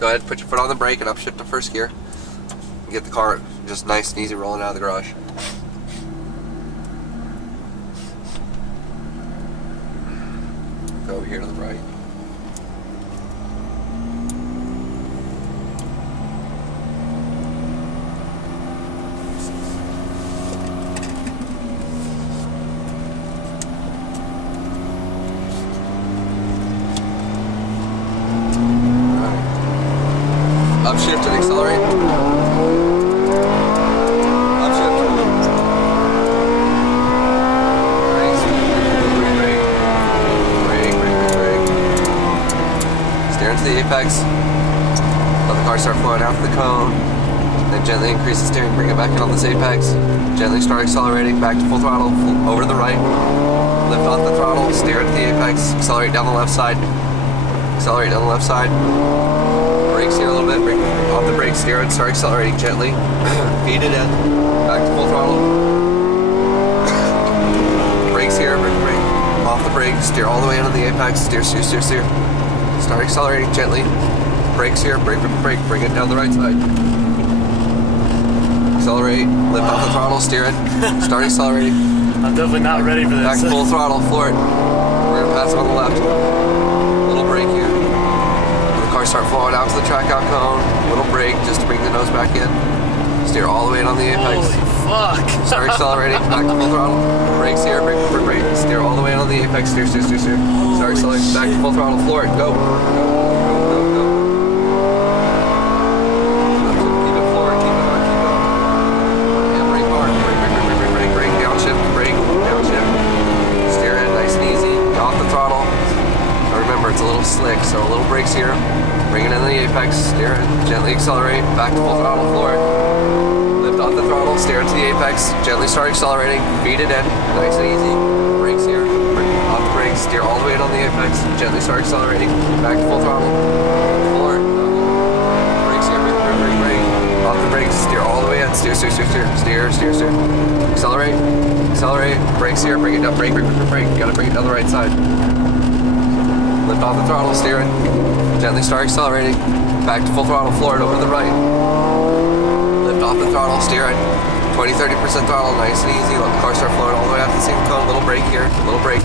Go ahead, put your foot on the brake and upshift to first gear. Get the car just nice and easy rolling out of the garage. Go over here to the right. Upshift and accelerate. Upshift. Brake. Steer into the apex. Let the car start flowing out to the cone. Then gently increase the steering, bring it back in on this apex. Gently start accelerating, back to full throttle, over to the right. Lift off the throttle, steer into the apex, accelerate down the left side. Accelerate down the left side. Brakes here a little bit, bring off the brake, steer it, start accelerating gently. Feed it in, back to full throttle. Brakes here, brake, off the brake, steer all the way into the apex, steer. Start accelerating gently. Brakes here, brake, bring it down the right side. Accelerate, lift off the throttle, steer it, start accelerating. I'm definitely not ready for this. Back to full throttle, floor it. We're gonna pass it on the left. Little brake here. Car start flowing out to the track out cone. Little brake just to bring the nose back in. Steer all the way in on the apex. Holy fuck! Start accelerating, back to full throttle. Brakes here, brake. Steer all the way in on the apex. Steer. Start accelerating, back to full throttle. Floor it. Go. Keep it floor. Keep it hard. And brake hard. Brake. Downshift. Brake. Downshift. Steer in, nice and easy. Get off the throttle. Remember, it's a little slick, so a little brakes here. Bring it into the apex, steer it, gently accelerate, back to full throttle, floor it. Lift off the throttle, steer into the apex, gently start accelerating, feed it in, nice and easy. Brakes here, off the brakes, steer all the way in on the apex, gently start accelerating, back to full throttle, floor it. Brakes here, brake. Off the brakes, steer all the way in, steer. Accelerate, brakes here, bring it down, brake. You gotta bring it down the right side. Lift off the throttle, steer it. Gently start accelerating. Back to full throttle, floor it over to the right. Lift off the throttle, steer it. 20-30% throttle, nice and easy. Let the car start flowing all the way out to the single cone. Little brake here, little brake.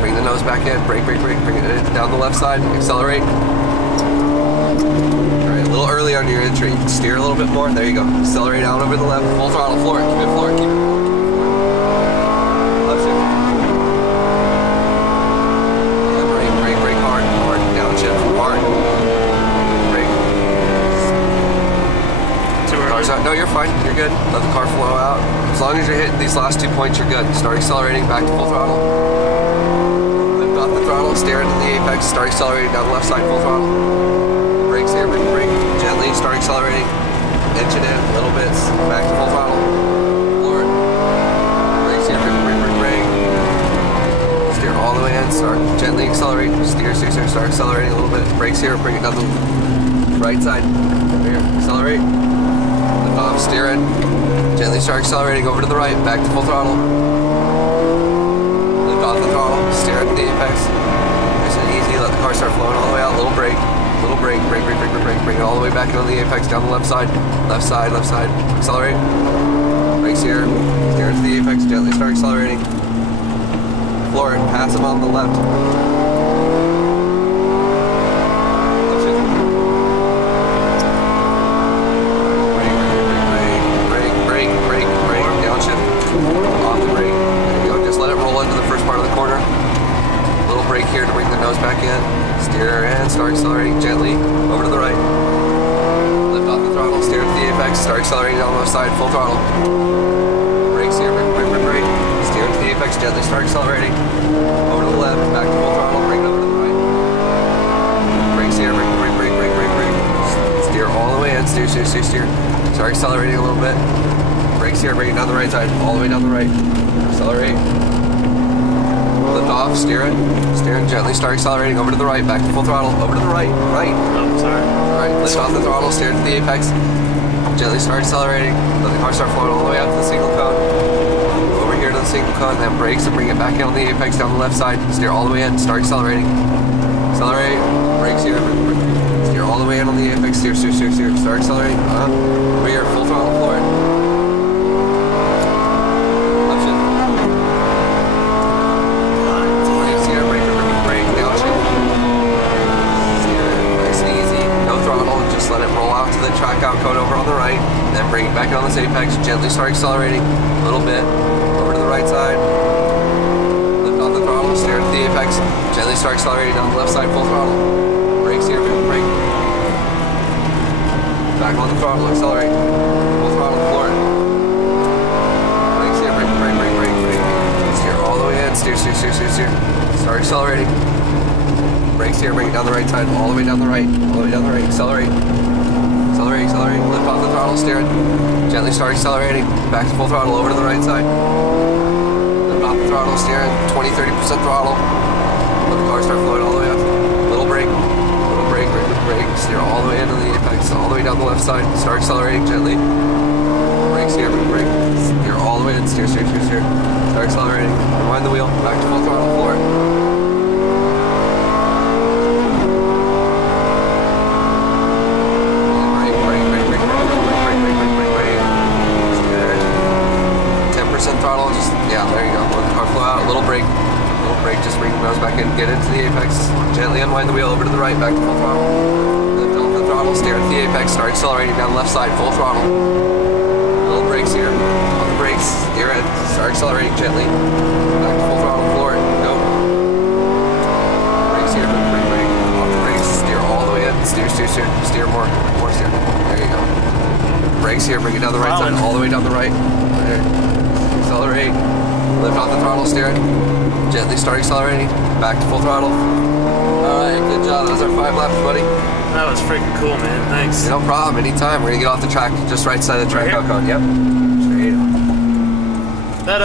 Bring the nose back in, brake. Bring it down the left side, accelerate. Alright, a little early on your entry. Steer a little bit more, there you go. Accelerate out over the left, full throttle, floor it. Keep it floor. No, you're fine. You're good. Let the car flow out. As long as you're hitting these last 2 points, you're good. Start accelerating, back to full throttle. Lift off the throttle, steer into the apex, start accelerating down the left side, full throttle. Brakes here, brake. Gently, start accelerating. Inch it in, little bits, back to full throttle. Floor it. Brakes here, brake. Steer all the way in, start gently accelerate. Steer, start accelerating a little bit. Brakes here, bring it down the right side. Here, accelerate. Off, steer it, gently start accelerating over to the right, back to full throttle. Lift off the throttle, steer it to the apex. Nice and easy, let the car start flowing all the way out. Little brake, brake. Bring it all the way back into the apex, down the left side. Accelerate. Brakes here, steer into the apex, gently start accelerating. Floor it, pass him on the left. Brake here to bring the nose back in. Steer and start accelerating gently over to the right. Lift off the throttle, steer to the apex, start accelerating down the left side, full throttle. Brakes here, brake. Steer to the apex, gently start accelerating. Over to the left, back to full throttle, bring it over to the right. Brakes here, brake. Steer all the way in, steer. Start accelerating a little bit. Brakes here, bring it down the right side, all the way down the right. Accelerate. Lift off, steer it, gently start accelerating over to the right, back to full throttle, over to the right. Oh, sorry. Alright, lift off the throttle, steer to the apex, gently start accelerating, let the car start flowing all the way up to the single cone, over here to the single cone, then brakes and bring it back in on the apex down the left side, steer all the way in, start accelerating, accelerate, brakes here, steer all the way in on the brake, steer. Start accelerating. Over here, full throttle, floor it. Upshift. Steer, brake, downshift. Steer, nice and easy. No throttle, just let it roll out to the track out code over on the right. Then bring it back on this apex, gently start accelerating a little bit. Over to the right side. Lift off the throttle, steer into the apex. Gently start accelerating on the left side, full throttle. Brakes here, brake. Back on the throttle, accelerate. Full throttle, floor it. Brakes here, brake. Steer all the way in, steer. Start accelerating. Brakes here, bring it down the right side, all the way down the right. Accelerate. Lift off the throttle, steer it. Gently start accelerating. Back to full throttle, over to the right side. Lift off the throttle, steer it. 20-30% throttle. Let the car start flowing all the way up. Little brake. Steer all the way into the apex, all the way down the left side. Start accelerating gently. Brakes here, brake. Steer all the way in. Steer. Start accelerating. Rewind the wheel. Back to full throttle, floor it. Throttle, just, yeah, there you go. Let the car flow out, a little brake, just bring the nose back in, get into the apex, gently unwind the wheel over to the right, back to full throttle. Lift off the throttle, steer at the apex, start accelerating down the left side, full throttle. Little brakes here, on the brakes, steer it, start accelerating gently, back to full throttle, floor it, go. Brakes here, brake, off the brakes, steer all the way in, steer, more steer, there you go. Brakes here, bring it down the right side, all the way down the right, there. Accelerate, lift off the throttle, steer it, gently start accelerating, back to full throttle. Alright, good job, that was our 5 laps, buddy. That was freaking cool, man, thanks. No problem, anytime. We're gonna get off the track, just right side of the track out cone, yep. Straight up. That,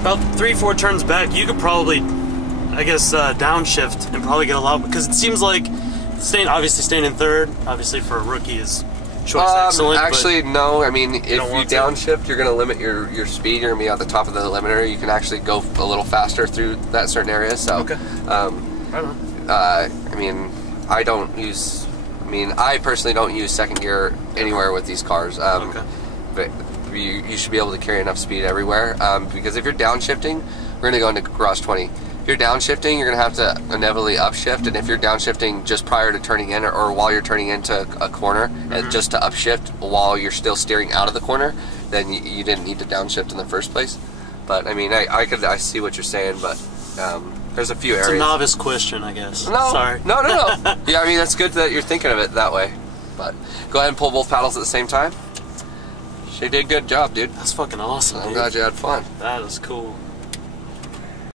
about 3-4 turns back, you could probably, I guess, downshift and probably get a lot, because it seems like obviously staying in third, obviously for a rookie is choice excellent. Actually, no. I mean, if you downshift, to. you're going to limit your speed. You're going to be at the top of the limiter. You can actually go a little faster through that certain area. So, okay. Right on. I mean, I personally don't use second gear anywhere with these cars. Okay. But you should be able to carry enough speed everywhere. Because if you're downshifting, we're going to go into garage 20. If you're downshifting, you're going to have to inevitably upshift, and if you're downshifting just prior to turning in or while you're turning into a corner, and just to upshift while you're still steering out of the corner, then you didn't need to downshift in the first place. But I mean, I see what you're saying, but there's a few areas. It's a novice question, I guess. No, sorry. No. Yeah, I mean, that's good that you're thinking of it that way. But go ahead and pull both paddles at the same time. She did a good job, dude. That's fucking awesome. I'm glad you had fun. That is cool.